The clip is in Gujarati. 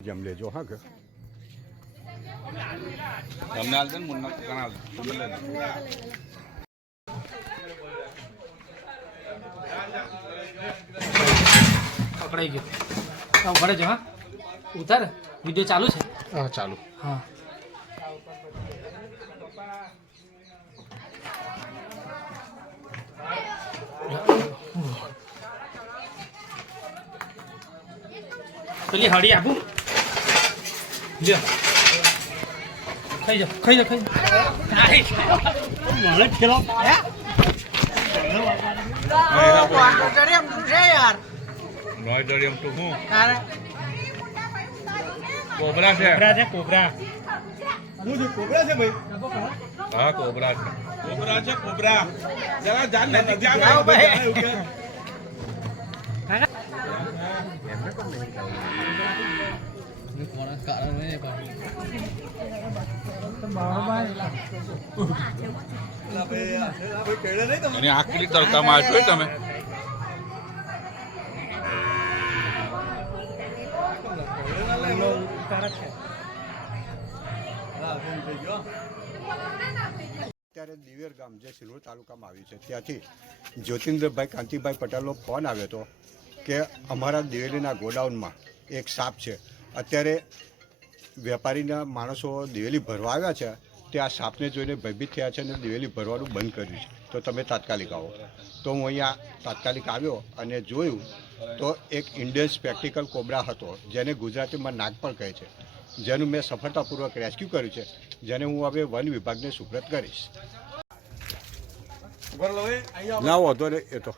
જેમ લેજો હા કે તમને હાલ દે મુન્ના હાલ તમે લે. પકડાઈ ગયો. તો ઊભા જો હા. ઉતાર. વિડિયો ચાલુ છે? હા ચાલુ. હા. પેલી હળી આપું. ખાઈ જાઓ ખાઈ જાઓ ખાઈ જાઓ મળે ખેલો રોય દોડી એમ તો હું કોબરા છે કોબરા છે કોબરા હા કોબરા છે કોબરા છે કોબરા જરા જાન નજીક આવે એની આખરી તડકામાં જોઈ તમે. અત્યારે દિવેર ગામ જે સિલ્વર તાલુકામાં આવ્યું છે, ત્યાંથી જ્યોતિન્દ્રભાઈ કાંતિભાઈ પટેલનો ફોન આવ્યો હતો કે અમારા દિવેલીના ગોડાઉનમાં એક સાપ છે. અત્યારે વેપારીના માણસો દિવેલી ભરવા આવ્યા છે તે આ સાપને જોઈને ભયભીત થયા છે અને દિવેલી ભરવાનું બંધ કર્યું છે. તો તમે તાત્કાલિક આવો. તો હું અહીંયા તાત્કાલિક આવ્યો અને જોયું તો એક ઇન્ડિયન સ્પેક્ટિકલ કોબરા હતો જેને ગુજરાતીમાં નાગ પણ કહે છે. જેનું મેં સફળતાપૂર્વક રેસ્ક્યુ કર્યું છે જેને હું હવે વન વિભાગને સુપ્રત કરીશ. ના વાંધો નહીં એ તો.